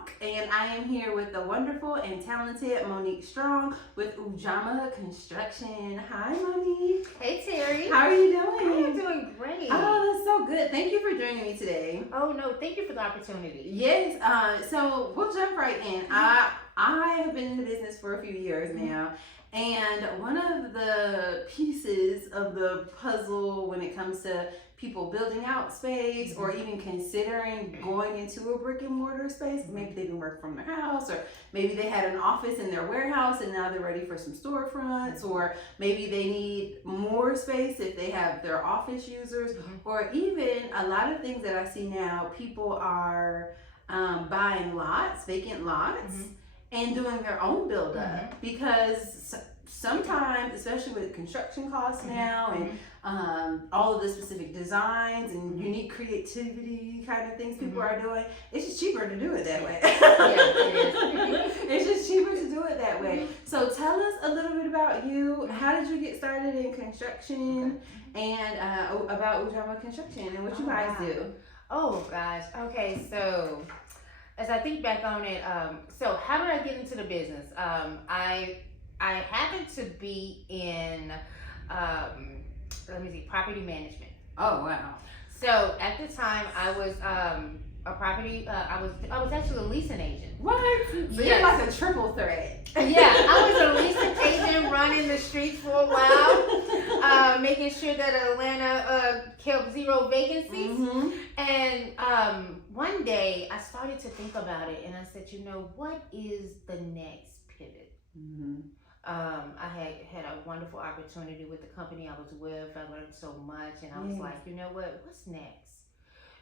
ShopTalk, and I am here with the wonderful and talented Monique Strong with Ujamaa Construction. Hi, Monique. Hey, Terry. How are you doing? I'm doing great. Oh, that's so good. Thank you for joining me today. Oh, no, thank you for the opportunity. Yes, so we'll jump right in. I have been in the business for a few years now, and one of the pieces of the puzzle when it comes to people building out space or even considering going into a brick and mortar space, maybe they can work from their house, or maybe they had an office in their warehouse and now they're ready for some storefronts, or maybe they need more space if they have their office users, or even a lot of things that I see now, people are buying lots, vacant lots, and doing their own build up because sometimes, especially with construction costs now and all of the specific designs and unique creativity kind of things people are doing, it's just cheaper to do it that way. Yeah, it is. It's just cheaper to do it that way. So tell us a little bit about you. How did you get started in construction, and about Ujamaa Construction and what you guys do? Oh, gosh. Okay, so as I think back on it, so how did I get into the business? I happened to be in, property management. Oh, wow. So at the time, I was a property. I was actually a leasing agent. What? So you're like a triple threat. Yeah, I was a leasing agent running the streets for a while, making sure that Atlanta kept zero vacancies. And one day I started to think about it, and I said, you know, what is the next pivot? I had a wonderful opportunity with the company I was with. I learned so much, and I was like, you know what, what's next?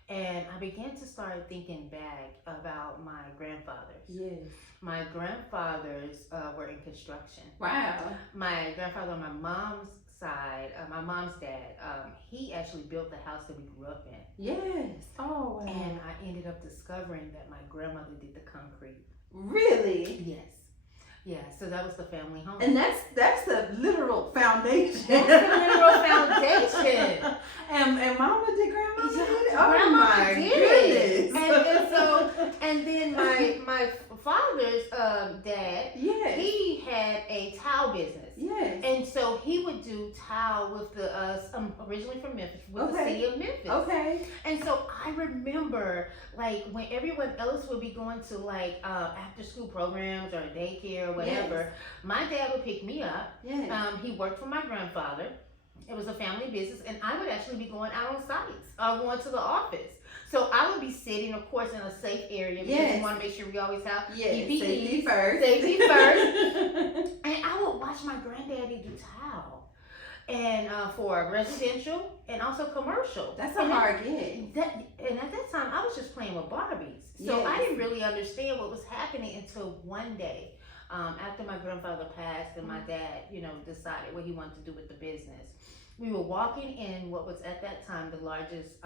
And I began to start thinking back about my grandfathers. Yes. My grandfathers were in construction. Wow. My grandfather on my mom's side, my mom's dad, he actually built the house that we grew up in. Yes. Oh, wow. And I ended up discovering that my grandmother did the concrete. Really? Yes. Yeah, so that was the family home. And that's the literal foundation. That's the literal foundation. And Mama did, Grandma did? Oh Grandma my did. goodness. And then my father's dad, Yes. he had a tile business. Yes. And so he would do tile with the originally from Memphis, with the city of Memphis. Okay. And so I remember, like, when everyone else would be going to like after school programs or daycare or whatever, my dad would pick me up. Yes. He worked for my grandfather. It was a family business, and I would actually be going out on sites or going to the office. So I would be sitting, of course, in a safe area because we want to make sure we always have PPE. Safety first. Safety first. And I would watch my granddaddy do tile, and for residential and also commercial. That's a hard gig. And at that time, I was just playing with Barbies, so I didn't really understand what was happening until one day, after my grandfather passed and my dad, you know, decided what he wanted to do with the business. We were walking in what was at that time the largest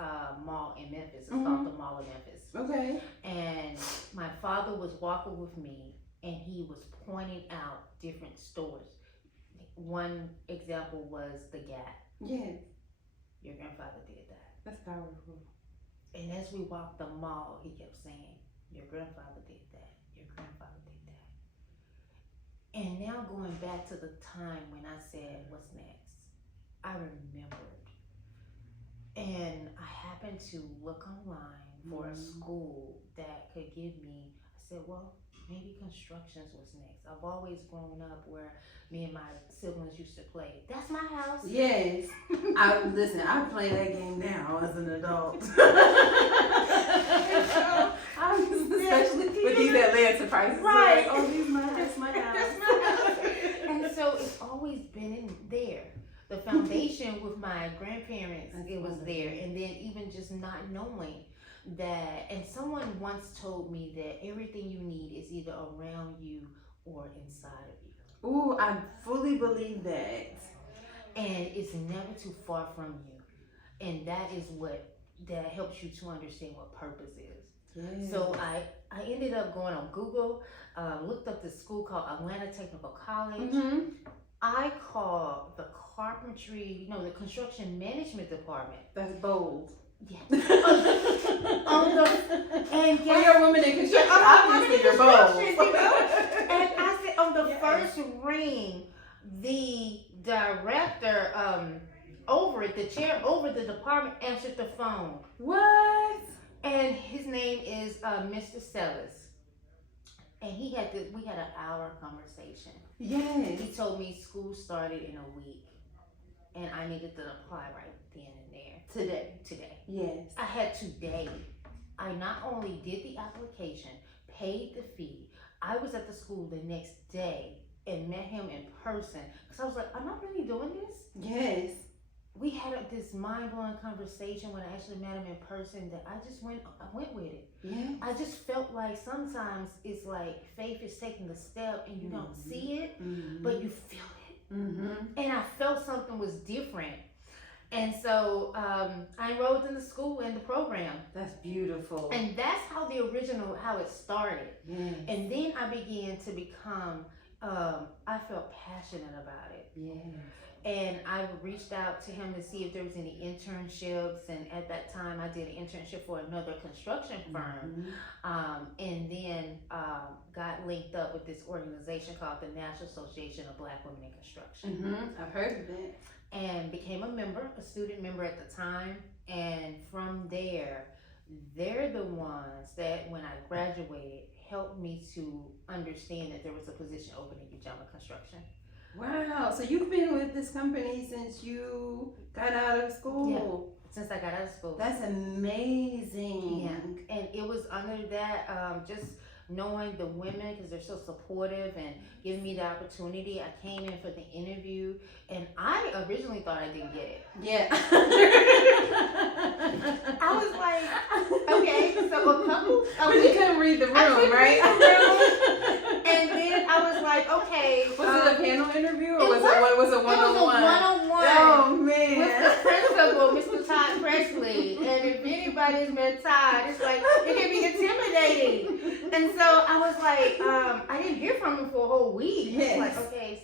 mall in Memphis. It's called the Mall of Memphis. Okay. And my father was walking with me, and he was pointing out different stores. One example was the Gap. Yes. Your grandfather did that. That's powerful. And as we walked the mall, he kept saying, your grandfather did that. Your grandfather did that. And now going back to the time when I said, what's next? I remembered, and I happened to look online for a school that could give me, I said, well, maybe constructions was next. I've always grown up where me and my siblings used to play. That's my house. Yes. Listen, I play that game now as an adult. Especially with these Atlanta prices. Right. Oh, these that's my house. That's my house. And so it's always been in there. The foundation with my grandparents, it was there. And then even just not knowing that, and someone once told me that everything you need is either around you or inside of you. Ooh, I fully believe that. And it's never too far from you. And that is that helps you to understand what purpose is. Yes. So I ended up going on Google, looked up this school called Atlanta Technical College. I called the carpentry, the construction management department. That's bold. Yeah. On the and well, you're a woman in construction. Obviously, you're both. And I said on the Yes. first ring, the director over it, the chair over the department answered the phone. What? And his name is Mr. Sellis. And we had an hour conversation. Yes. He told me school started in a week, and I needed to apply right then and there. Today. Yes. I had today. I not only did the application, paid the fee. I was at the school the next day and met him in person because I was like, "Am I really doing this?" Yes. We had this mind-blowing conversation when I actually met him in person that I went with it. Yeah. I just felt like sometimes it's like faith is taking the step and you don't see it, but you feel it. And I felt something was different. And so I enrolled in the school and the program. That's beautiful. And that's how how it started. Yes. And then I began to become, I felt passionate about it. Yes. And I reached out to him to see if there was any internships. And at that time, I did an internship for another construction firm. And then got linked up with this organization called the National Association of Black Women in Construction. I've heard of it. And became a student member at the time. And from there, they're the ones that when I graduated, helped me to understand that there was a position open at Ujamaa Construction. Wow, so you've been with this company since you got out of school? Yeah, since I got out of school. That's amazing. Yeah, and it was under that, just knowing the women because they're so supportive and giving me the opportunity. I came in for the interview and I originally thought I didn't get it. Yeah. I was like, okay, so a couple. But you couldn't read the room, right? Read the room. And then I was like, okay. Was it a panel interview or was it one-on-one? It was a one-on-one. Oh man. With the principal, Mr. Todd Presley. And if anybody's met Todd, it's like it can be intimidating. And so I was like, I didn't hear from him for a whole week. Yes. Like, okay,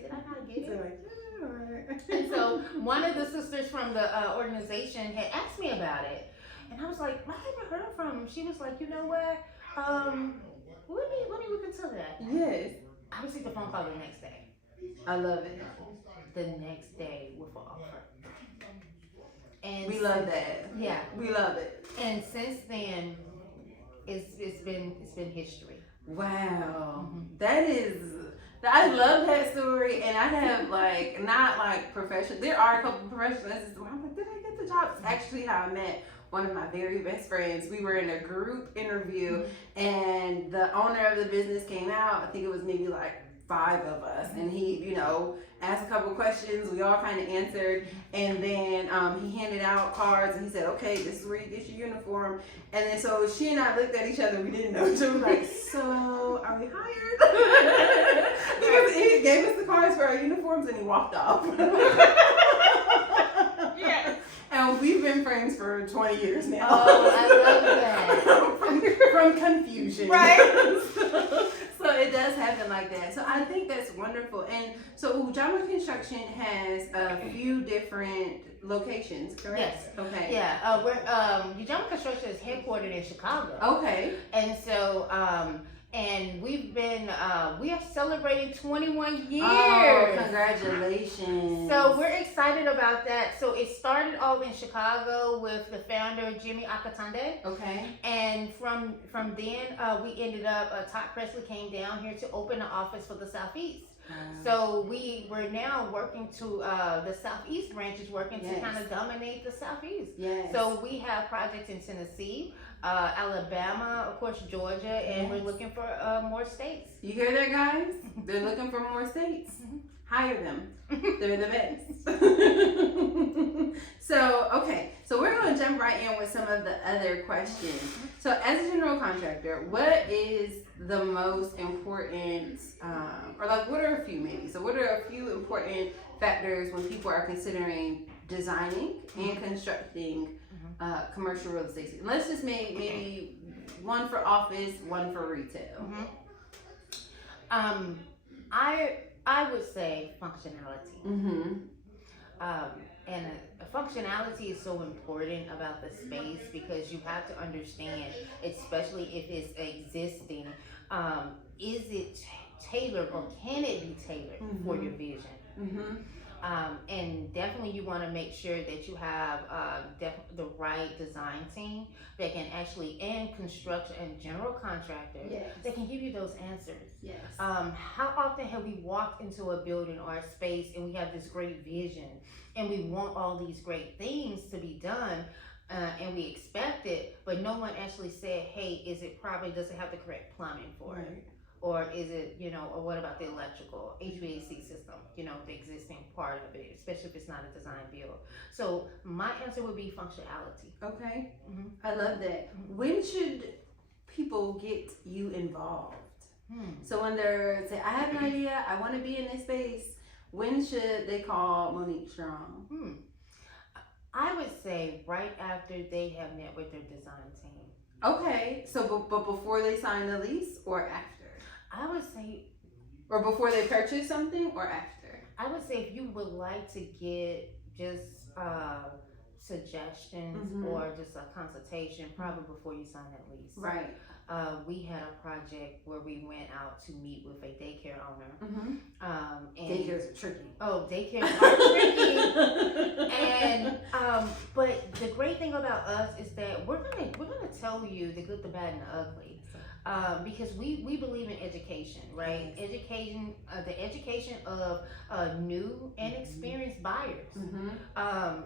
did I not get it? Like, yeah, all right. And so one of the sisters from the organization had asked me about it. And I was like, I haven't heard from him. She was like, you know what? Let me look into that. Yes. I received a phone call the next day. I love it. The next day with an offer. And We love that. Yeah. We love it. And since then, it's been history. Wow. That is, I love that story, and I have not professional. There are a couple of professionals. I'm like, did I get the job? It's actually how I met one of my very best friends. We were in a group interview, and the owner of the business came out. I think it was maybe 5 of us, and he, asked a couple of questions. We all kind of answered, and then he handed out cards, and he said, "Okay, this is where you get your uniform." And then so she and I looked at each other. We didn't know. So we were like, "So are we hired?" Because he gave us the cards for our uniforms, and he walked off. Yeah. And we've been friends for 20 years now. Oh, I love that. from confusion. Right. So it does happen like that. So I think that's wonderful. And so Ujamaa Construction has a few different locations, correct? Yes. Okay. Yeah. Ujamaa Construction is headquartered in Chicago. Okay. And so, and we are celebrating 21 years. Oh, congratulations. So we're excited about that. So it started all in Chicago with the founder, Jimmy Akatande. Okay. And from then, we ended up, Todd Presley came down here to open an office for the Southeast. So we're now working to, the Southeast branch is working to kind of dominate the Southeast. Yes. So we have projects in Tennessee, Alabama, of course, Georgia, and we're looking for more states. You hear that, guys? They're looking for more states. Hire them. They're the best. So we're going to jump right in with some of the other questions. So as a general contractor, what is the most important, what are a few maybe? So what are a few important factors when people are considering designing and constructing commercial real estate? And let's just make maybe one for office, one for retail. I would say functionality. And functionality is so important about the space because you have to understand, especially if it's existing, is it tailored or can it be tailored for your vision? And definitely you want to make sure that you have the right design team that can actually, and construction and general contractor that can give you those answers. How often have we walked into a building or a space and we have this great vision and we want all these great things to be done, and we expect it, but no one actually said, hey, does it have the correct plumbing for it? Or is it, or what about the electrical, HVAC system, the existing part of it, especially if it's not a design build. So my answer would be functionality. Okay. I love that. When should people get you involved? So when they're say, I have an idea, I want to be in this space, when should they call Monique Strong? I would say right after they have met with their design team. Okay. So but before they sign the lease or after? I would say, or before they purchase something, or after? I would say if you would like to get just suggestions or just a consultation, probably before you sign that lease. Right. We had a project where we went out to meet with a daycare owner. And daycares are tricky. Oh, daycares are tricky. And but the great thing about us is that we're gonna tell you the good, the bad, and the ugly. Because we believe in education, right? Education, the education of new and experienced buyers.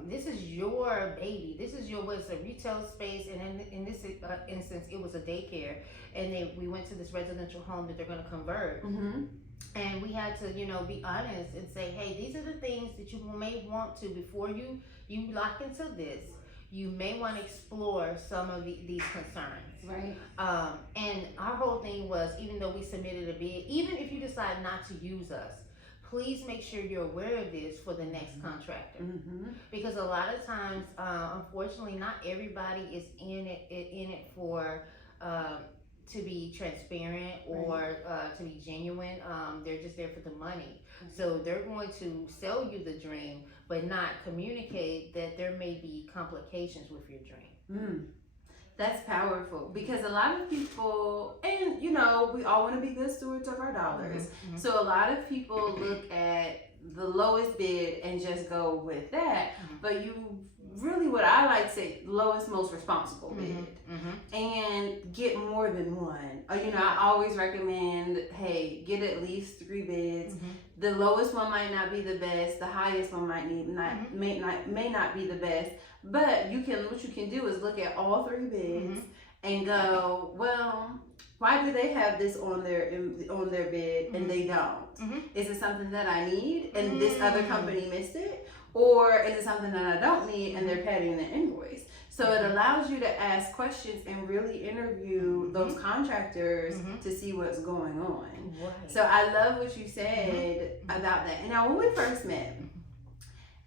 This is your baby. This is what's a retail space, and in this instance, it was a daycare, and we went to this residential home that they're going to convert. And we had to, be honest and say, hey, these are the things that you may want to before you lock into this. You may want to explore some of these concerns. Right. And our whole thing was, even though we submitted a bid, even if you decide not to use us, please make sure you're aware of this for the next contractor. Because a lot of times, unfortunately, not everybody is in it for to be transparent or to be genuine. They're just there for the money. So they're going to sell you the dream, but not communicate that there may be complications with your dream. That's powerful, because a lot of people, and we all want to be good stewards of our dollars. So a lot of people look at the lowest bid and just go with that. But you really, what I like to say, lowest, most responsible bid, and get more than one. I always recommend, hey, get at least 3 bids. The lowest one might not be the best. The highest one may not be the best. But what you can do is look at all 3 bids and go, well, why do they have this on their bid and they don't? Is it something that I need and this other company missed it? Or is it something that I don't need and they're padding the invoice? So it allows you to ask questions and really interview those contractors to see what's going on. So I love what you said about that. And now when we first met,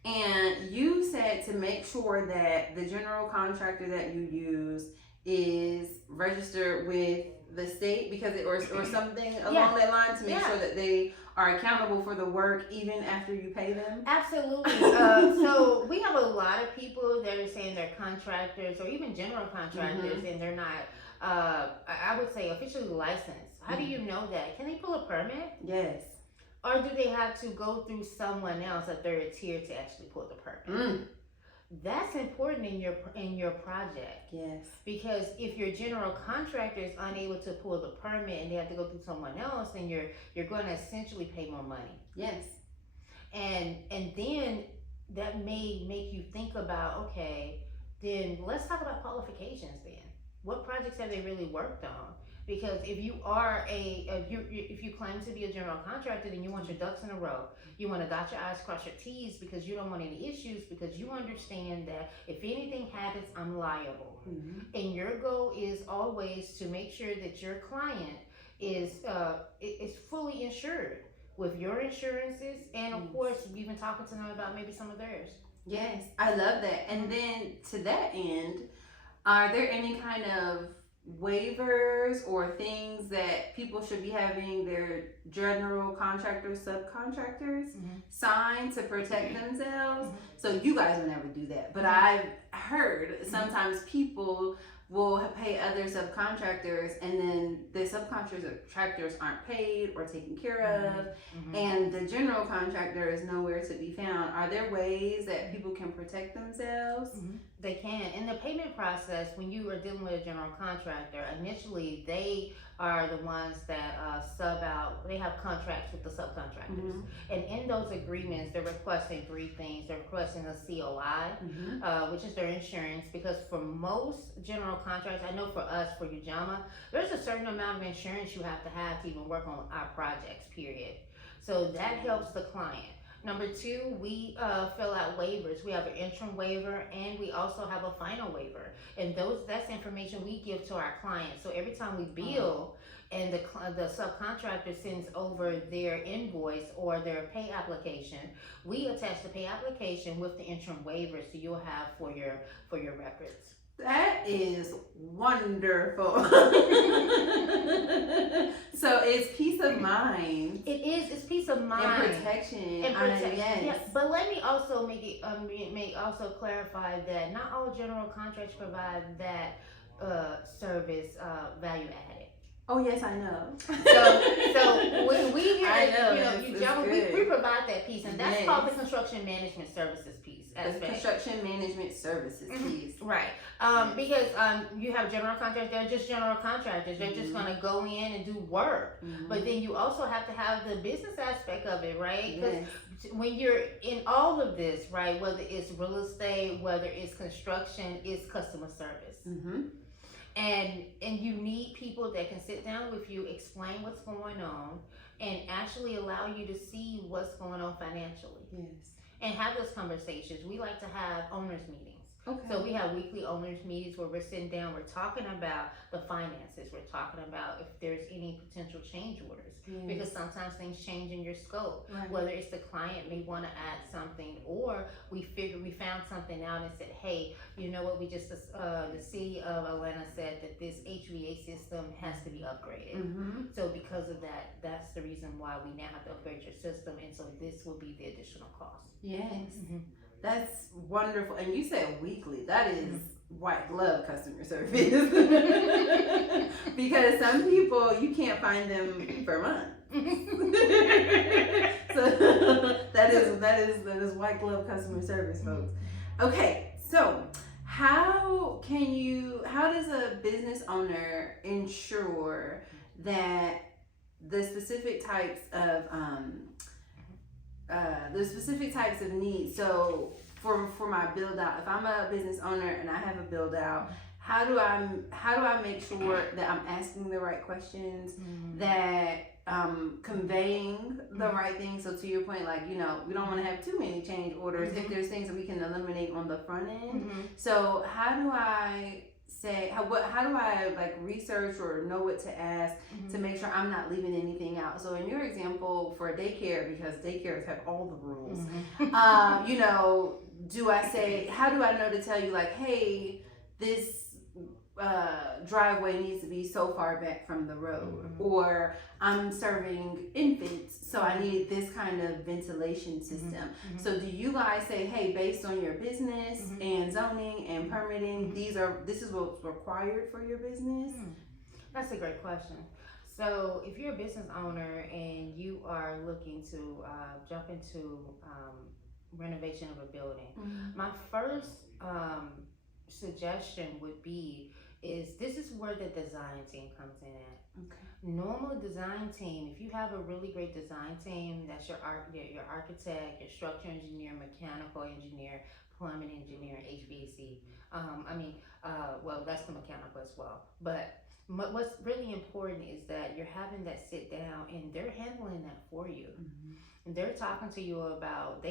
and you said to make sure that the general contractor that you use is registered with the state, because or something along that line, to make sure that they are accountable for the work even after you pay them. Absolutely. So we have a lot of people that are saying they're contractors or even general contractors, and they're not, I would say, officially licensed. How do you know that? Can they pull a permit? Yes. Or do they have to go through someone else, a third tier, to actually pull the permit? That's important in your project. Yes. Because if your general contractor is unable to pull the permit and they have to go through someone else, then you're going to essentially pay more money. Yes. And then that may make you think about, okay, then let's talk about qualifications then. What projects have they really worked on? Because if you are if you claim to be a general contractor, then you want your ducks in a row. You want to dot your I's, cross your T's, because you don't want any issues, because you understand that if anything happens, I'm liable. And your goal is always to make sure that your client is fully insured with your insurances, and of course, you've been talking to them about maybe some of theirs. Yes, I love that. And then to that end, are there any kind of waivers or things that people should be having their general contractors, subcontractors sign to protect themselves. So you guys would never do that. But I've heard sometimes people will pay other subcontractors and then the subcontractors aren't paid or taken care of, and the general contractor is nowhere to be found. Are there ways that people can protect themselves? They can. In the payment process, when you are dealing with a general contractor, initially they are the ones that sub out, they have contracts with the subcontractors. And in those agreements, they're requesting three things. They're requesting a COI, which is their insurance, because for most general contractors, I know for us, for Ujamaa, there's a certain amount of insurance you have to even work on our projects, period. So that helps the client. Number two, we fill out waivers. We have an interim waiver and we also have a final waiver. And that's information we give to our clients. So every time we bill and the subcontractor sends over their invoice or their pay application, we attach the pay application with the interim waiver, so you'll have for your records. That is wonderful. So it's peace of mind. It is. It's peace of mind and protection. Yes. Yeah, but let me also make it clarify that not all general contracts provide that service value added. Oh yes, I know. So when we hear we provide that piece, and that's called the construction management services piece. The construction management services piece. Right. Because you have general contractors, they're just general contractors. They're just gonna go in and do work. But then you also have to have the business aspect of it, right? Because when you're in all of this, right, whether it's real estate, whether it's construction, it's customer service. And you need people that can sit down with you, explain what's going on, and actually allow you to see what's going on financially. Yes. And have those conversations. We like to have owners meetings. Okay. So we have weekly owners meetings where we're sitting down, we're talking about the finances, we're talking about if there's any potential change orders. Because sometimes things change in your scope. Whether it's the client may want to add something, or we found something out and said, hey, you know what, the city of Atlanta said that this HVAC system has to be upgraded. So because of that, that's the reason why we now have to upgrade your system, and so this will be the additional cost. Yes. That's wonderful. And you said weekly. That is white glove customer service. Because some people, you can't find them for months. So that is white glove customer service, folks. Okay, so how does a business owner ensure that the specific types of needs? So for my build out, if I'm a business owner and I have a build out, how do I make sure that I'm asking the right questions, that conveying the right things? So to your point, like, we don't want to have too many change orders if there's things that we can eliminate on the front end. So how do I like research or know what to ask to make sure I'm not leaving anything out? So in your example for daycare, because daycares have all the rules, how do I know to tell you, like, hey, this driveway needs to be so far back from the road, or I'm serving infants, so I need this kind of ventilation system. So do you guys say, hey, based on your business and zoning and permitting, this is what's required for your business? That's a great question. So if you're a business owner and you are looking to jump into renovation of a building, my first suggestion would be this is where the design team comes in at. Okay. Normal design team, if you have a really great design team, that's your architect, your structural engineer, mechanical engineer, plumbing engineer, HVAC. Well, that's the mechanical as well. But what's really important is that you're having that sit down and they're handling that for you. And they're talking to you about,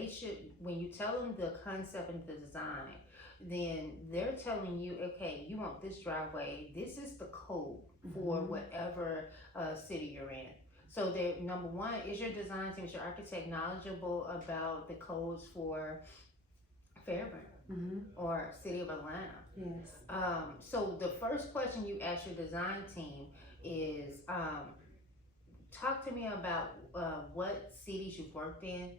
when you tell them the concept and the design, then they're telling you, okay, you want this driveway, this is the code for whatever city you're in. So number one, is your design team, is your architect knowledgeable about the codes for Fairburn? or City of Atlanta. Yes. So the first question you ask your design team is, talk to me about what cities you've worked in.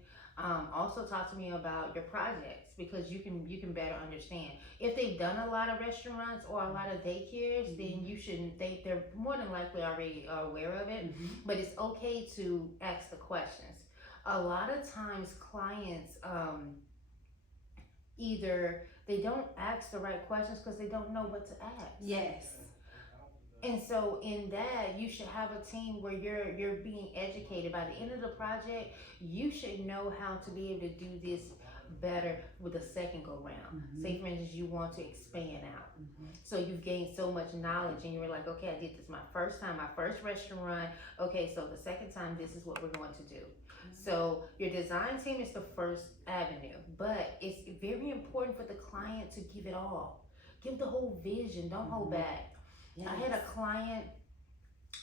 Also talk to me about your projects, because you can better understand. If they've done a lot of restaurants or a lot of daycares, then you shouldn't. They're more than likely already aware of it. But it's okay to ask the questions. A lot of times, clients either they don't ask the right questions because they don't know what to ask. Yes. And so in that, you should have a team where you're being educated. By the end of the project, you should know how to be able to do this better with a second go round. Say for instance, you want to expand out. So you've gained so much knowledge and you were like, okay, I did this my first time, my first restaurant. Okay, so the second time, this is what we're going to do. So your design team is the first avenue, but it's very important for the client to give it all. Give the whole vision, don't hold back. Yes. I had a client,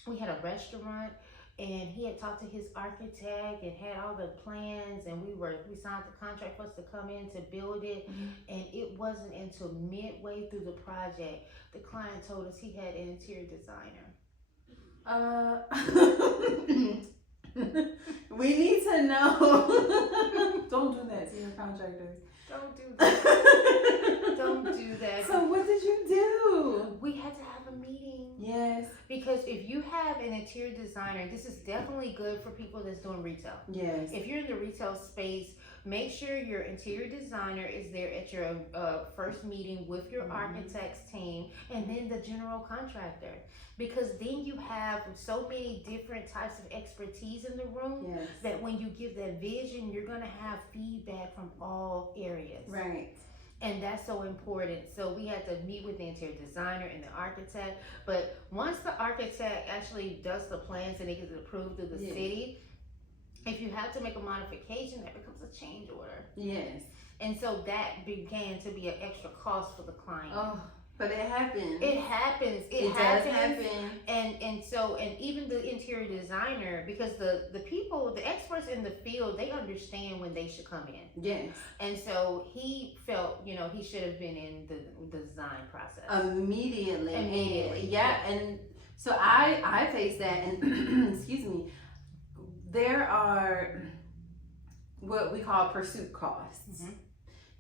we had a restaurant, and he had talked to his architect and had all the plans, and we signed the contract for us to come in to build it. And it wasn't until midway through the project the client told us he had an interior designer. We need to know. Don't do that to your contractors. Don't do that. Don't do that. So what did you do? We had to have a meeting. Yes. Because if you have an interior designer, this is definitely good for people that's doing retail. Yes. If you're in the retail space, make sure your interior designer is there at your first meeting with your architect's team and then the general contractor. Because then you have so many different types of expertise in the room that when you give that vision, you're going to have feedback from all areas. Right. And that's so important. So we had to meet with the interior designer and the architect. But once the architect actually does the plans and it gets approved through the city, if you have to make a modification, that becomes a change order. Yes. And so that began to be an extra cost for the client. Oh, but it happens. It happens. It does happens. happen. And even the interior designer, because the people, the experts in the field, they understand when they should come in. Yes. And so he felt, he should have been in the design process. Immediately. Yeah. And so I face that, and excuse me, there are what we call pursuit costs.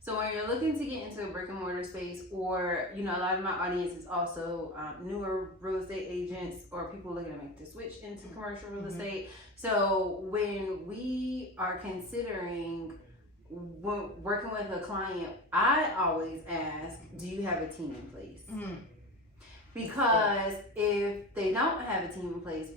So when you're looking to get into a brick and mortar space, or a lot of my audience is also newer real estate agents or people looking to make the switch into commercial real estate. So when we are considering working with a client, I always ask, do you have a team in place? Because if they don't have a team in place,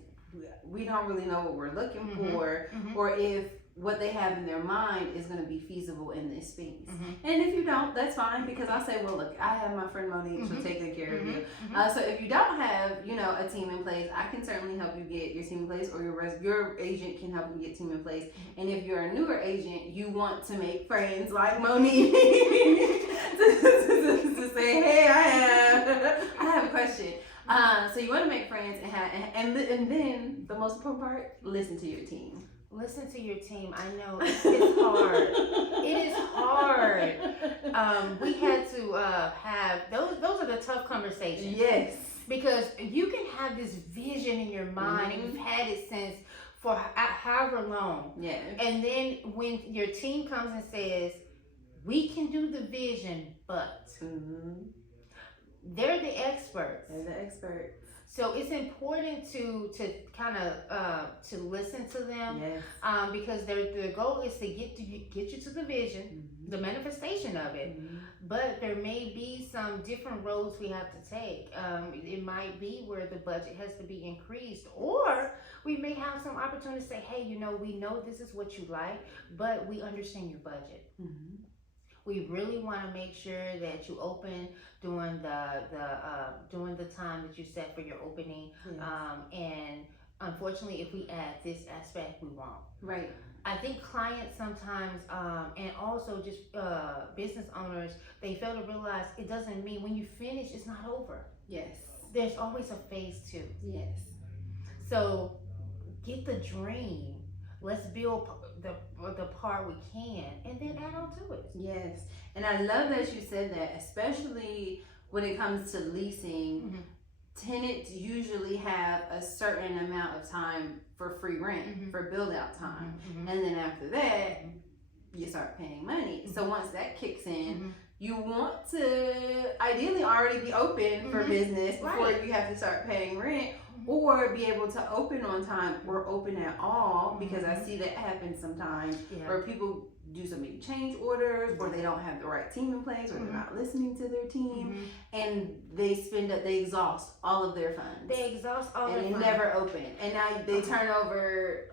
we don't really know what we're looking for, or if what they have in their mind is going to be feasible in this space. And if you don't, that's fine, because I'll say, well, look, I have my friend Monique, she'll take good care of you. So if you don't have, a team in place, I can certainly help you get your team in place, or your agent can help you get team in place. And if you're a newer agent, you want to make friends like Monique to say, hey, I have a question. So you want to make friends and then the most important part, listen to your team. Listen to your team. I know it's hard. It is hard. We had to have those are the tough conversations. Yes. Because you can have this vision in your mind and you've had it since for however long. Yeah. And then when your team comes and says, we can do the vision, but they're the experts. They're the experts. So it's important to kind of to listen to them, because their goal is to get you to the vision, the manifestation of it. But there may be some different roads we have to take. It might be where the budget has to be increased, or we may have some opportunity to say, hey, we know this is what you like, but we understand your budget. We really want to make sure that you open during the time that you set for your opening. And unfortunately, if we add this aspect, we won't. Right. I think clients sometimes, and also just business owners, they fail to realize it doesn't mean when you finish, it's not over. Yes. There's always a phase 2. Yes. So get the dream. let's build the part we can, and then add on to it. Yes, and I love that you said that, especially when it comes to leasing. Mm-hmm. Tenants usually have a certain amount of time for free rent, Mm-hmm. for build out time, Mm-hmm. and then after that, you start paying money. So once that kicks in, you want to ideally already be open for business before you have to start paying rent, or be able to open on time or open at all, because I see that happen sometimes where people do so many change orders, or they don't have the right team in place, or they're not listening to their team, and they exhaust all of their funds. They exhaust all and their they funds. never open, and now they turn over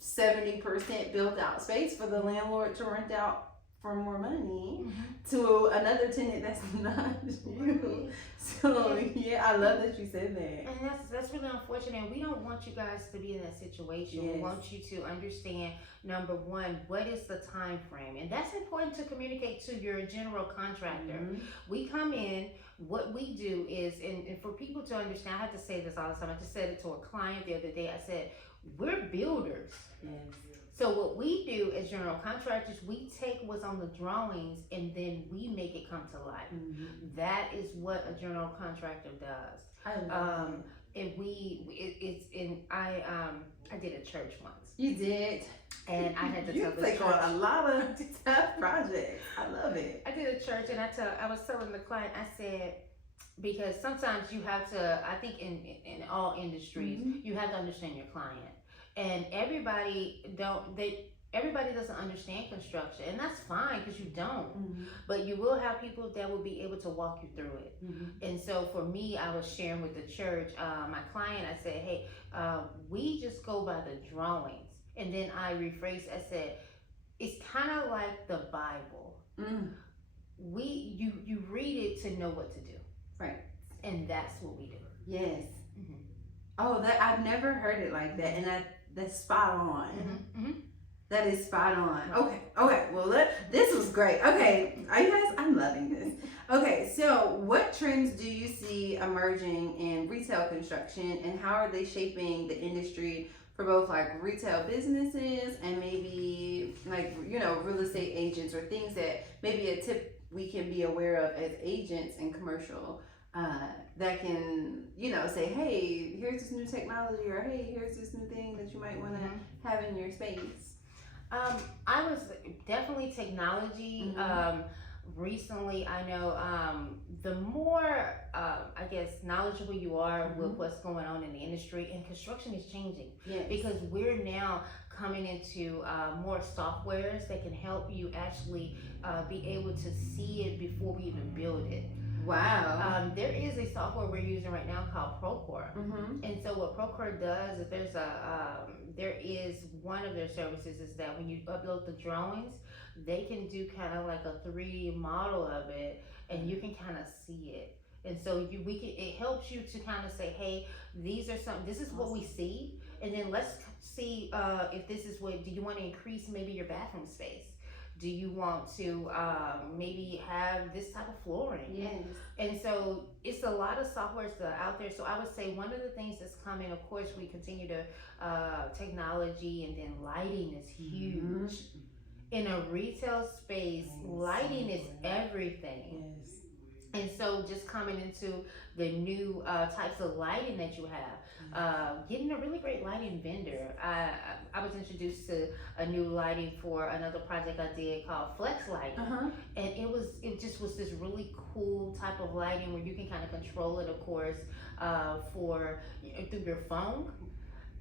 70% built out space for the landlord to rent out for more money to another tenant that's not you. So I love that you said that. And that's really unfortunate. We don't want you guys to be in that situation. Yes. We want you to understand, number one, what is the time frame, and that's important to communicate to your general contractor. We come in. What we do is, and for people to understand, I have to say this all the time. I just said it to a client the other day. I said, we're builders. Yes. So what we do as general contractors, we take what's on the drawings and then we make it come to life. That is what a general contractor does. I love And I did a church once. You did. And I had to you tell the take church. on a lot of tough projects. I love it. I did a church, and I was telling the client, I said, because sometimes you have to, I think in all industries, you have to understand your client. And everybody doesn't understand construction, and that's fine because you don't. But you will have people that will be able to walk you through it. And so for me, I was sharing with the church, my client, I said, hey, we just go by the drawings. And then I rephrased, I said, it's kind of like the Bible. You read it to know what to do. Right. And that's what we do. Yes. Oh, that I've never heard it like that, and that's spot on. That is spot on. Okay. Well, this was great. Okay, are you guys? I'm loving this. Okay, so what trends do you see emerging in retail construction, and how are they shaping the industry for both like retail businesses and maybe like real estate agents, or things that maybe a tip we can be aware of as agents in commercial? That can, say, hey, here's this new technology, or hey, here's this new thing that you might want to have in your space. I was definitely technology. Recently, I know the more, I guess, knowledgeable you are with what's going on in the industry, and construction is changing. Yes. Because we're now coming into more softwares that can help you actually be able to see it before we even build it. Wow. There is a software we're using right now called Procore. And so what Procore does is there is one of their services is that when you upload the drawings, they can do kind of like a 3D model of it, and you can kind of see it. And so it helps you to kind of say, hey, this is what we see, and then let's see if this is what, do you want to increase maybe your bathroom space? Do you want to maybe have this type of flooring? Yes. And so it's a lot of softwares that are out there. So I would say one of the things that's coming, of course, we continue to technology, and then lighting is huge. In a retail space, lighting is everything. Yes. And so just coming into the new types of lighting that you have, getting a really great lighting vendor. I was introduced to a new lighting for another project I did called Flex Lighting. And it just was this really cool type of lighting where you can kind of control it, of course, through your phone.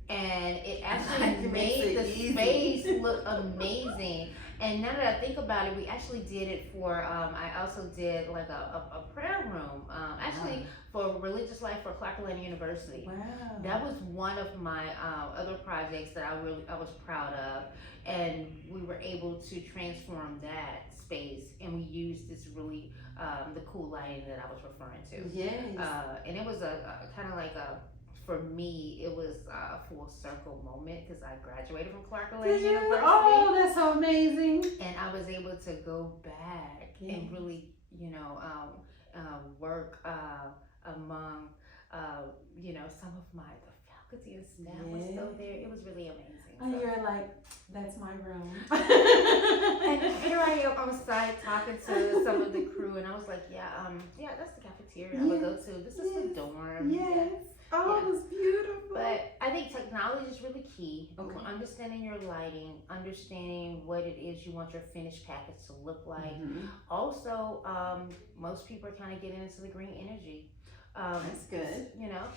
And it actually made the space look amazing. And now that I think about it, we actually did it for, I also did like a prayer room, actually for Religious Life for Clark Atlanta University. Wow. That was one of my other projects that I was proud of. And we were able to transform that space, and we used this really, the cool lighting that I was referring to. Yes. And it was a kind of like for me, it was a full circle moment because I graduated from Clark Atlanta University. Oh, that's so amazing. And I was able to go back and really, work among, some of the faculty and staff was still there. It was really amazing. And you're like, that's my room. And here I am on site talking to some of the crew, and I was like, yeah, that's the cafeteria I would go to. This is the dorm. Yes. Oh, it was beautiful. But I think technology is really key. Okay. Understanding your lighting, understanding what it is you want your finished package to look like. Also, most people are kind of getting into the green energy. That's good. You know,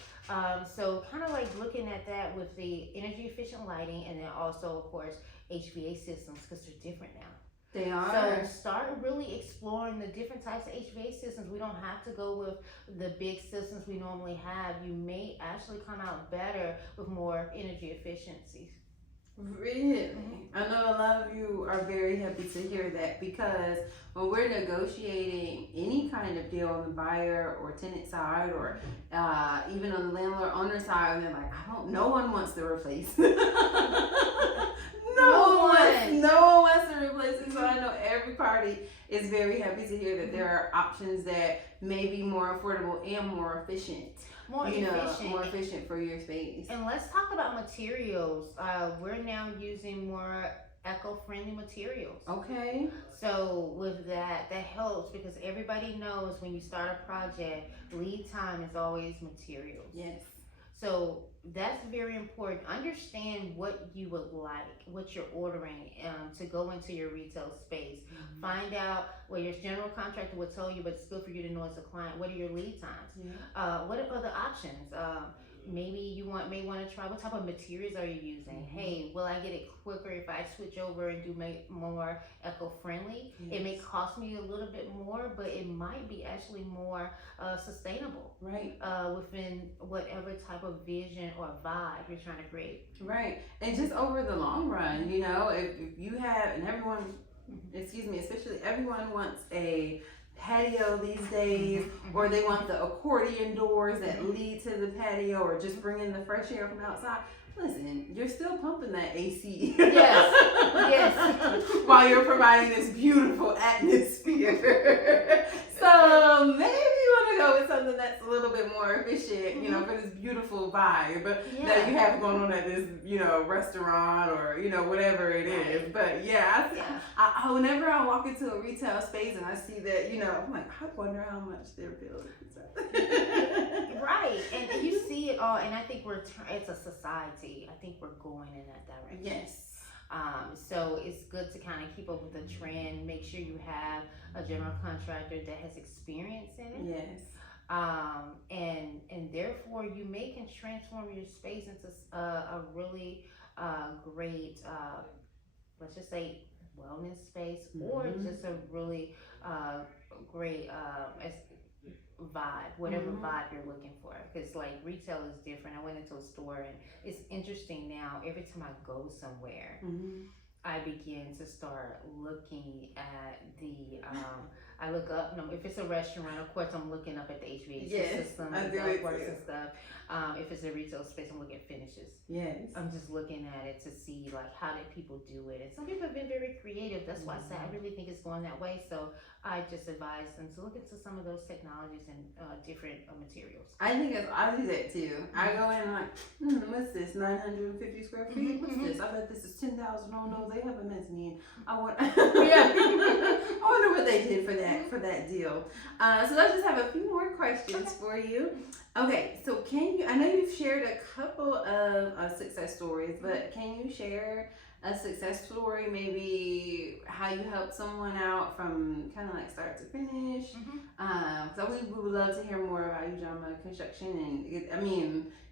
so kind of like looking at that with the energy efficient lighting, and then also, of course, HVAC systems, because they're different now. They are. So start really exploring the different types of HVAC systems. We don't have to go with the big systems we normally have. You may actually come out better with more energy efficiencies. Really? I know a lot of you are very happy to hear that, because when we're negotiating any kind of deal on the buyer or tenant side, or even on the landlord owner side, they're like, no one wants to replace. No one wants to replace it. So I know every party is very happy to hear that there are options that may be more affordable and more efficient. More efficient for your space. And let's talk about materials. We're now using more eco-friendly materials. Okay. So with that helps, because everybody knows when you start a project, lead time is always materials. Yes. So that's very important. Understand what you would like, what you're ordering to go into your retail space. Find out what your general contractor will tell you, but it's good for you to know as a client. What are your lead times? What are other options? Maybe you may want to try, what type of materials are you using? Hey, will I get it quicker if I switch over and do more eco-friendly? It may cost me a little bit more, but it might be actually more sustainable. Right. Within whatever type of vision or vibe you're trying to create. Right. And just over the long run, you know, if you have, and everyone, especially everyone wants a patio these days, or they want the accordion doors that lead to the patio, or just bring in the fresh air from outside. Listen, you're still pumping that AC. Yes. While you're providing this beautiful atmosphere. So maybe you want to go with something that's a little bit more efficient, you know, for this beautiful vibe that you have going on at this, you know, restaurant, or, you know, whatever it is. But I whenever I walk into a retail space and I see that, you know, I'm like, I wonder how much they're building. Right. And you see it all, and I think it's a society. I think we're going in that direction. Yes. So it's good to kind of keep up with the trend. Make sure you have a general contractor that has experience in it. Yes. And therefore you can transform your space into a really great, let's just say, wellness space, or just a really great vibe, whatever vibe you're looking for. Because like retail is different. I went into a store, and it's interesting now. Every time I go somewhere, I begin to start looking at the I look up, if it's a restaurant, of course I'm looking up at the HVAC system and ductwork and stuff. If it's a retail space, I'm looking at finishes. Yes. I'm just looking at it to see like how did people do it. And some people have been very creative. That's why I say I really think it's going that way. So I just advise them to look into some of those technologies and different materials. I do that too. I go in like, what's this? 950 square feet? What's this? I bet this is 10,000. Oh no, they have a mezzanine. I wonder what they did for that deal. So let's just have a few more questions for you. Okay, so I know you've shared a couple of success stories, but can you share a success story, maybe how you helped someone out from kind of like start to finish? So we would love to hear more about Ujamaa Construction. And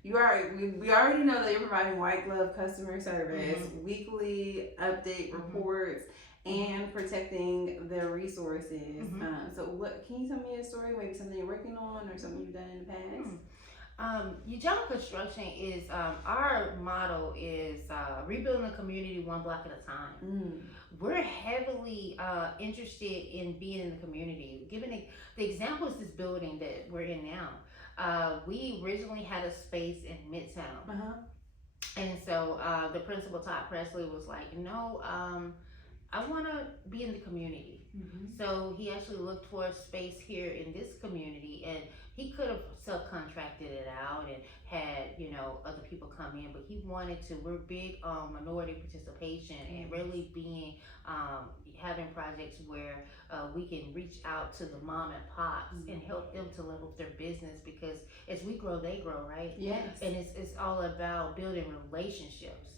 we already know that you're providing white glove customer service, weekly update reports, and protecting their resources. So can you tell me a story, maybe something you're working on or something you've done in the past? Ujamaa Construction is, our motto is rebuilding the community one block at a time. We're heavily interested in being in the community. Given the example is this building that we're in now. We originally had a space in Midtown. And so the principal, Todd Presley, was like, I want to be in the community. So he actually looked for a space here in this community, and he could have subcontracted it out and had, you know, other people come in, but he wanted to. We're big on minority participation and really being having projects where we can reach out to the mom and pops and help them to level up their business, because as we grow, they grow, right? Yes. And it's all about building relationships.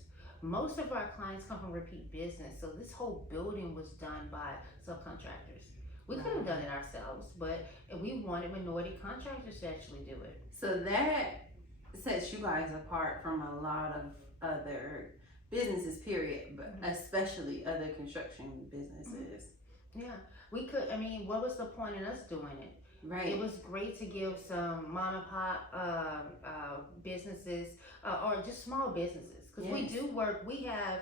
Most of our clients come from repeat business, so this whole building was done by subcontractors. We could have done it ourselves, but we wanted minority contractors to actually do it. So that sets you guys apart from a lot of other businesses, period, but especially other construction businesses. Yeah, we could. I mean, what was the point in us doing it? Right. It was great to give some mom and pop businesses or just small businesses, because we do work. We have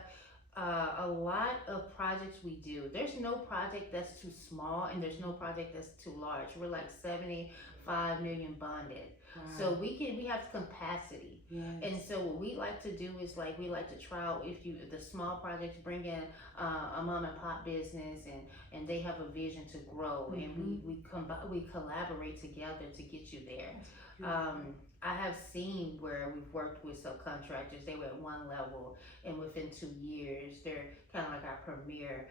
a lot of projects we do. There's no project that's too small, and there's no project that's too large. We're like 75 million bonded. Wow. So we have capacity. Yes. And so what we like to do is we like to try out, if the small projects bring in a mom and pop business, and they have a vision to grow, and we collaborate together to get you there. I have seen where we've worked with subcontractors. They were at one level, and within 2 years, they're kind of like our premier,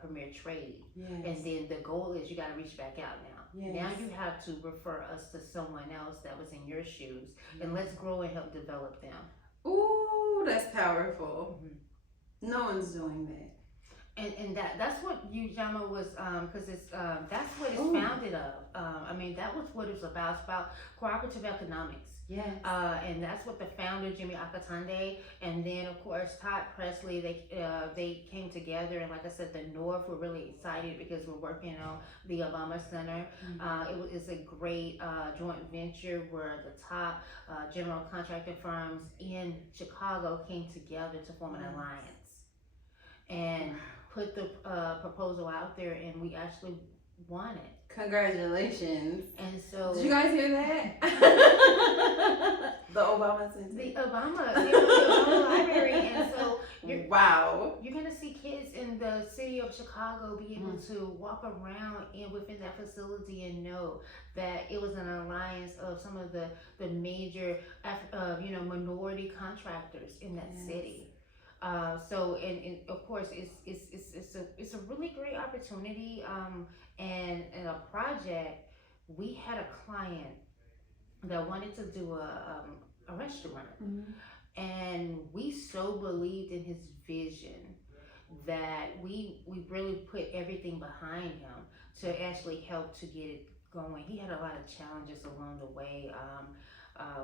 premier trade. Yes. And then the goal is you got to reach back out now. Yes. Now you have to refer us to someone else that was in your shoes, and let's grow and help develop them. Ooh, that's powerful. No one's doing that. And that's what Ujamaa was, because it's that's what it's founded of. I mean, that was what it's about. It's about cooperative economics. Yes. And that's what the founder, Jimmy Akatande, and then of course Todd Presley, they came together, and like I said, the North were really excited because we're working on the Obama Center. It's a great joint venture where the top general contractor firms in Chicago came together to form an alliance and put the proposal out there, and we actually won it. Congratulations. And so, did you guys hear that? The Obama Center. The Obama Library. And so you're gonna see kids in the city of Chicago be able to walk around within that facility and know that it was an alliance of some of the major minority contractors in that city. So and of course it's a really great opportunity, and in a project we had a client that wanted to do a restaurant, and we so believed in his vision that we really put everything behind him to actually help to get it going. He had a lot of challenges along the way.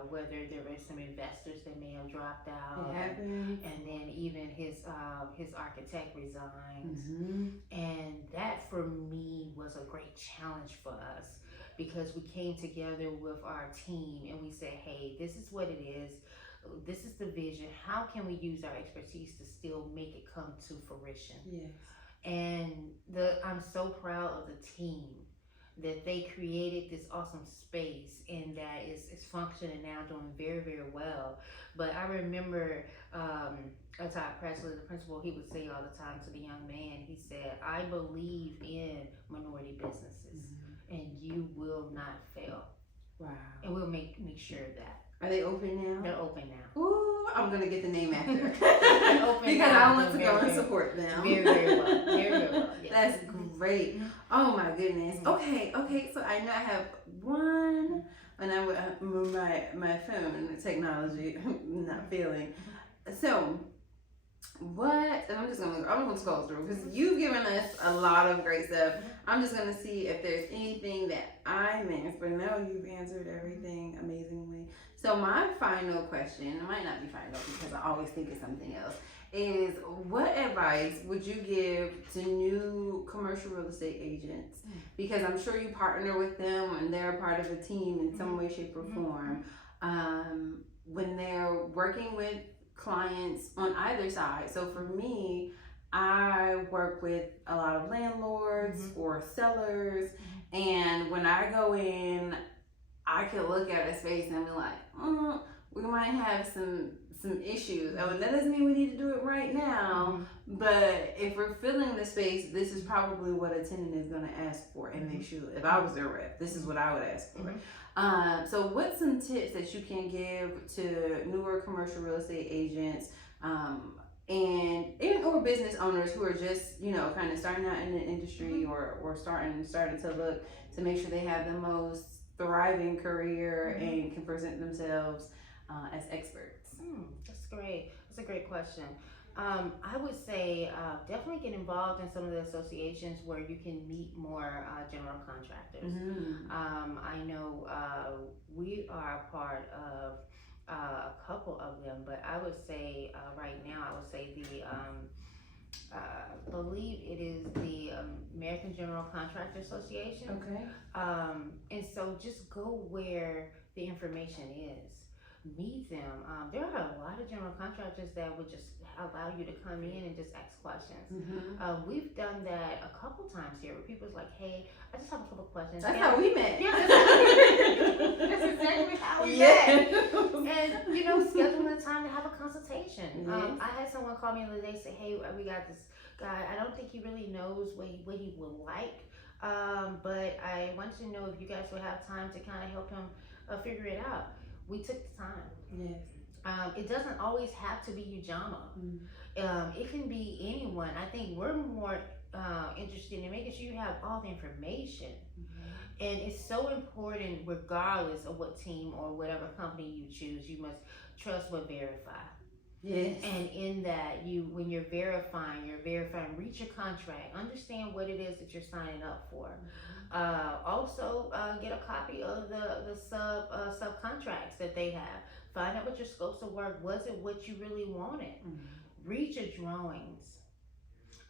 Whether there were some investors that may have dropped out, and then even his architect resigned, and that for me was a great challenge for us, because we came together with our team and we said, hey, this is what it is, this is the vision, how can we use our expertise to still make it come to fruition? Yes. And I'm so proud of the team that they created this awesome space, and that is functioning now, doing very, very well. But I remember Todd Presley, the principal, he would say all the time to the young man, he said, I believe in minority businesses, and you will not fail. Wow. And we'll make sure of that. Are they open now? They're open now. Ooh, I'm gonna get the name after. Because I want to go and support them. Very, very well. Very, very well. Yes. That's great. Oh my goodness. Okay. So I know I have one, and I would my phone technology not feeling. So what? And I'm gonna scroll through because you've given us a lot of great stuff. I'm just gonna see if there's anything that I missed, but no, you've answered everything amazingly. So my final question, it might not be final because I always think of something else, is what advice would you give to new commercial real estate agents? Because I'm sure you partner with them and they're a part of a team in some way, shape, or form. When they're working with clients on either side. So for me, I work with a lot of landlords or sellers, and when I go in, I could look at a space and be like, we might have some some issues. Oh, and that doesn't mean we need to do it right now, but if we're filling the space, this is probably what a tenant is going to ask for, and they should. If I was their rep, this is what I would ask for. So what's some tips that you can give to newer commercial real estate agents or business owners who are just, kind of starting out in the industry or starting to look to make sure they have the most thriving career and can present themselves as experts? That's great. That's a great question. I would say definitely get involved in some of the associations where you can meet more general contractors. I know we are a part of a couple of them, but I would say right now, I would say believe it is the American General Contractor Association. Okay. And so just go where the information is. Meet them. There are a lot of general contractors that would just allow you to come in and just ask questions. We've done that a couple times here where people's like, hey, I just have a couple questions. That's how we met. Yeah, that's exactly how we met. And, scheduling a time to have a consultation. I had someone call me the other day and say, hey, we got this guy. I don't think he really knows what he would like. But I wanted to know if you guys would have time to kind of help him figure it out. We took the time. Yes. It doesn't always have to be Ujamaa. It can be anyone. I think we're more interested in making sure you have all the information. And it's so important, regardless of what team or whatever company you choose, you must trust but verify. Yes. And in that, when you're verifying, read your contract, understand what it is that you're signing up for. Also, get a copy of the subcontracts that they have. Find out what your scopes of work was. It what you really wanted. Read your drawings.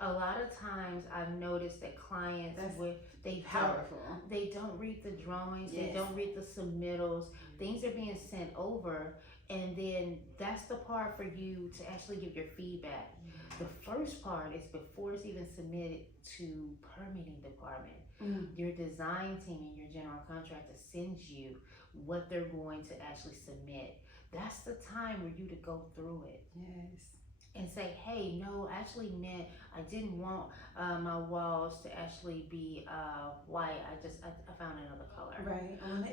A lot of times, I've noticed that clients they don't read the drawings. They don't read the submittals. Things are being sent over. And then that's the part for you to actually give your feedback. The first part is before it's even submitted to permitting department. Your design team and your general contractor sends you what they're going to actually submit. That's the time for you to go through it. Yes. And say, hey, no, I actually meant I didn't want my walls to actually be white. I found another color. Right, on the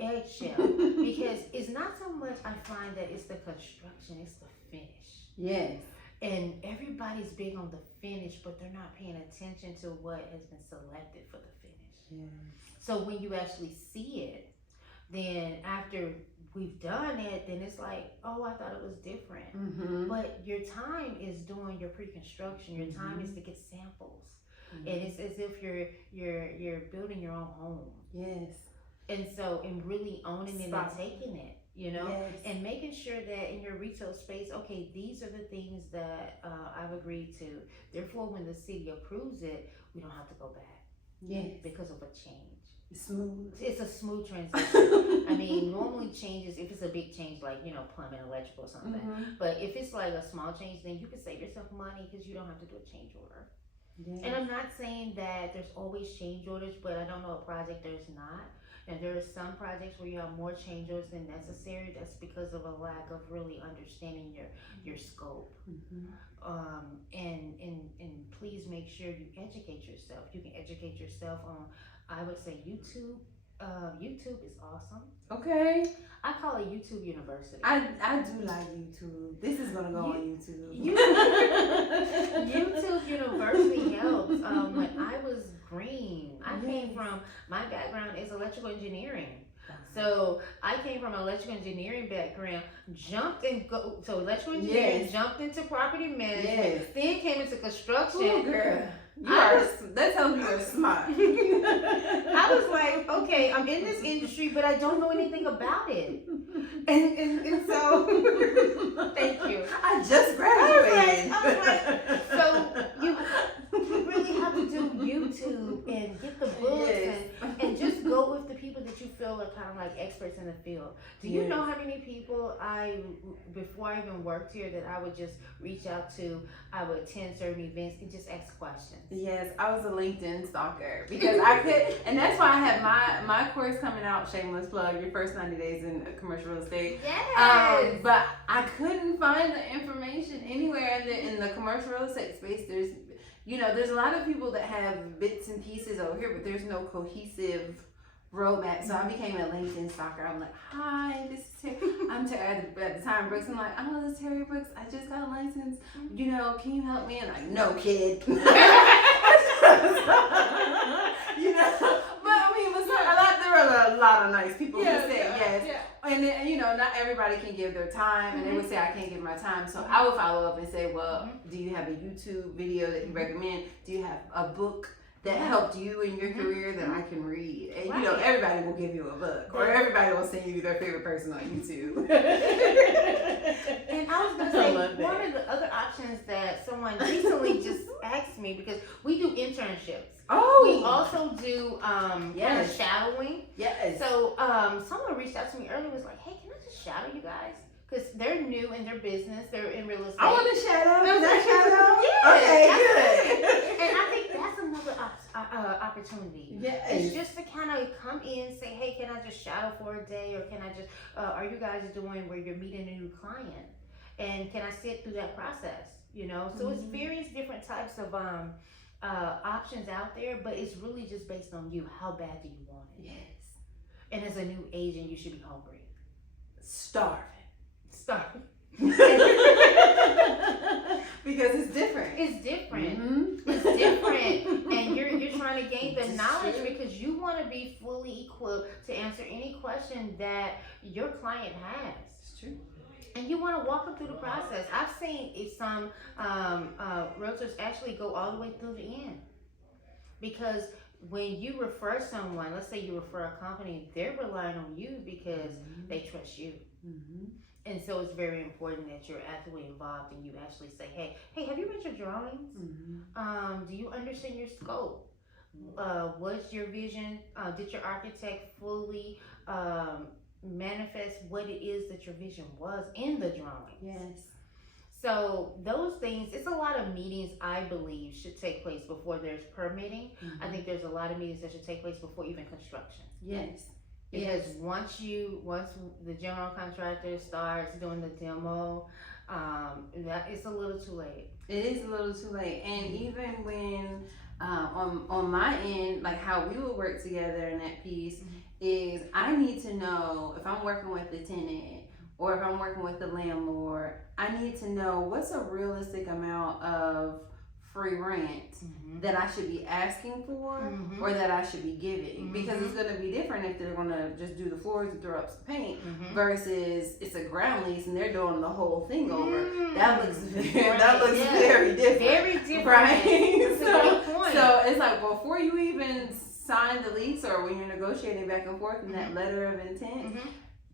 eggshell. Because it's not so much I find that it's the construction, it's the finish. Yes. And everybody's big on the finish, but they're not paying attention to what has been selected for the finish. Yes. So when you actually see it, then after we've done it, then it's like, oh, I thought it was different. But your time is doing your pre-construction. Your time is to get samples, and it's as if you're building your own home. Yes. And so, and really owning it and taking it, Yes. and making sure that in your retail space, okay, these are the things that I've agreed to. Therefore, when the city approves it, we don't have to go back. Yes. Because of a change. Smooth. It's a smooth transition. I mean, normally changes, if it's a big change like, plumbing, electrical or something. But if it's like a small change, then you can save yourself money because you don't have to do a change order. Yes. And I'm not saying that there's always change orders, but I don't know a project there's not. And there are some projects where you have more change orders than necessary. That's because of a lack of really understanding your scope. And please make sure you educate yourself. You can educate yourself on, I would say, YouTube. YouTube is awesome. Okay. I call it YouTube University. I do like YouTube. This is gonna go on YouTube. YouTube University helps. When I was green, my background is electrical engineering. So I came from an electrical engineering background, electrical engineering, jumped into property management, then came into construction. Ooh, girl. That tells me you're smart. I was like, okay, I'm in this industry, but I don't know anything about it. And so, thank you. I just graduated. I was like, so you really have to do YouTube and get the books and just go with the people that you feel are kind of like experts in the field. Do you know how many people before I even worked here, that I would just reach out to? I would attend certain events and just ask questions. Yes, I was a LinkedIn stalker because I could, and that's why I have my course coming out. Shameless plug: your first 90 days in commercial real estate. Yes. But I couldn't find the information anywhere in the commercial real estate space. There's a lot of people that have bits and pieces over here, but there's no cohesive roadmap. So I became a LinkedIn stalker. I'm like, hi, this is Terry. I'm Terry at the time. Brooks. I'm like, oh, this is Terry Brooks. I just got a license. Can you help me? And like, no, kid. But I mean, there are a lot of nice people who say yes. Yeah. And then, not everybody can give their time, and they would say, I can't give my time. So I would follow up and say, well, do you have a YouTube video that you recommend? Do you have a book that helped you in your career that I can read? And, everybody will give you a book, or everybody will send you their favorite person on YouTube. And I was going to say, one of the other options that someone recently just asked me, because we do internships. We also do kind of shadowing. Yes. So someone reached out to me earlier, was like, hey, can I just shadow you guys? Because they're new in their business, they're in real estate. I want to shadow. Is that shadow? Okay, good. And I think that's another opportunity. Yes. It's just to kind of come in, say, hey, can I just shadow for a day, or can I just, are you guys doing where you're meeting a new client? And can I sit through that process? So it's various different types of options out there, but it's really just based on you. How bad do you want it? Yes. And as a new agent, you should be hungry. Starving. Because it's different. It's different. It's different. And you're trying to gain the knowledge because you want to be fully equipped to answer any question that your client has. It's true. And you want to walk them through the process. I've seen some realtors actually go all the way through the end. Because when you refer someone, let's say you refer a company, they're relying on you because they trust you. And so it's very important that you're actively involved and you actually say, hey, have you read your drawings? Do you understand your scope? What's your vision? Did your architect fully manifest what it is that your vision was in the drawing? Yes. So those things, it's a lot of meetings I believe should take place before there's permitting. I think there's a lot of meetings that should take place before even construction. Yes. Because once the general contractor starts doing the demo, it's a little too late. It is a little too late. And even when on my end, like how we will work together in that piece is I need to know if I'm working with the tenant or if I'm working with the landlord, I need to know what's a realistic amount of free rent that I should be asking for or that I should be giving, because it's going to be different if they're going to just do the floors and throw up some paint versus it's a ground lease and they're doing the whole thing over. That looks very different. Very different, right? So it's like before you even sign the lease or when you're negotiating back and forth in that letter of intent,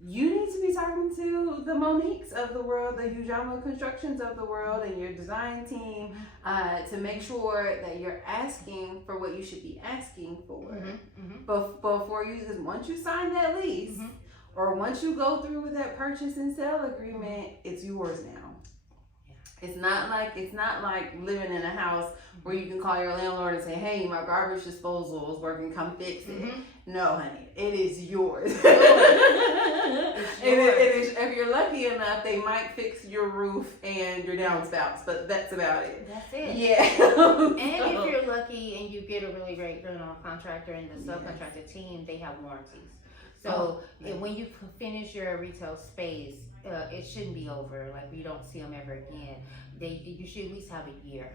you need to be talking to the Moniques of the world, the Ujamaa Constructions of the world, and your design team to make sure that you're asking for what you should be asking for before you, because once you sign that lease or once you go through with that purchase and sale agreement, it's yours now. It's not like living in a house where you can call your landlord and say, hey, my garbage disposal is working, come fix it. No, honey, it is yours. It is, if you're lucky enough, they might fix your roof and your downspouts, but that's about it. That's it. Yeah. And if you're lucky and you get a really great general contractor and the subcontractor team, they have warranties. So when you finish your retail space, it shouldn't be over. Like, you don't see them ever again. You should at least have a year.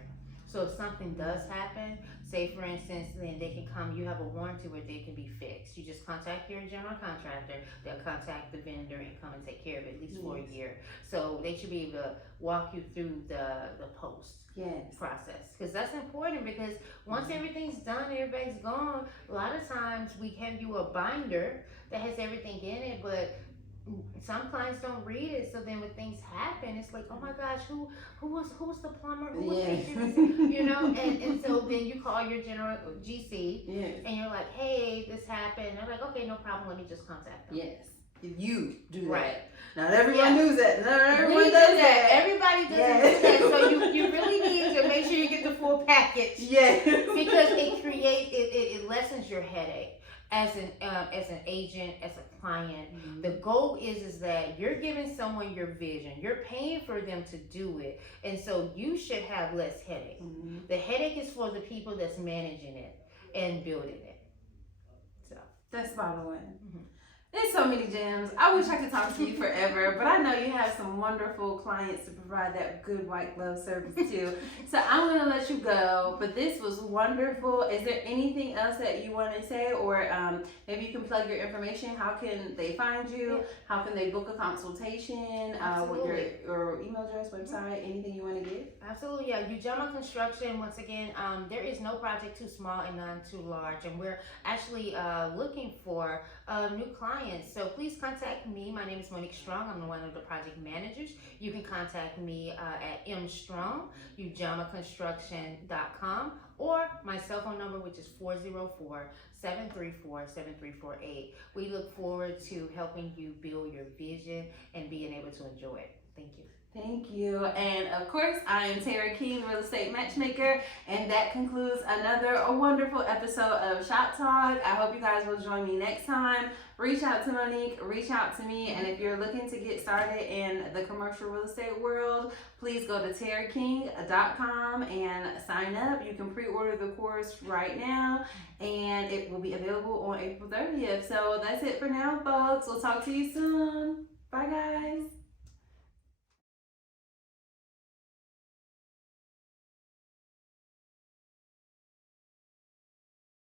So if something does happen, say for instance, then they can come, you have a warranty where they can be fixed. You just contact your general contractor, they'll contact the vendor and come and take care of it at least for a year. So they should be able to walk you through the post process. Because that's important, because once everything's done, everybody's gone, a lot of times we hand you a binder that has everything in it, but some clients don't read it, so then when things happen, it's like, oh my gosh, who was the plumber, who was Yes. you know, and so then you call your general GC, Yes. and you're like, hey, this happened. They're like, okay, no problem, let me just contact them. Yes. You do that. Right. Not everyone does that. Not everyone We does do that. Everybody doesn't Yes. do that. So you really need to make sure you get the full package. Yes. Because it lessens your headache as an agent, as a client. Mm-hmm. The goal is that you're giving someone your vision. You're paying for them to do it, and so you should have less headache. Mm-hmm. The headache is for the people that's managing it and building it. So That's spot on. Mhm. There's so many gems. I wish I could talk to you forever, but I know you have some wonderful clients to provide that good white glove service to. So I'm going to let you go, but this was wonderful. Is there anything else that you want to say, or maybe you can plug your information? How can they find you? How can they book a consultation? With your email address, website, anything you want to give? Absolutely, yeah. Ujamaa Construction, once again, there is no project too small and none too large, and we're actually looking for new clients. So please contact me. My name is Monique Strong. I'm one of the project managers. You can contact me at mstrong, UjamaaConstruction.com, or my cell phone number, which is 404-734-7348. We look forward to helping you build your vision and being able to enjoy it. Thank you. Thank you. And of course, I am Tara King, real estate matchmaker, and that concludes another wonderful episode of Shop Talk. I hope you guys will join me next time. Reach out to Monique, reach out to me, and if you're looking to get started in the commercial real estate world, please go to taraking.com and sign up. You can pre-order the course right now, and it will be available on April 30th. So that's it for now, folks. We'll talk to you soon. Bye, guys.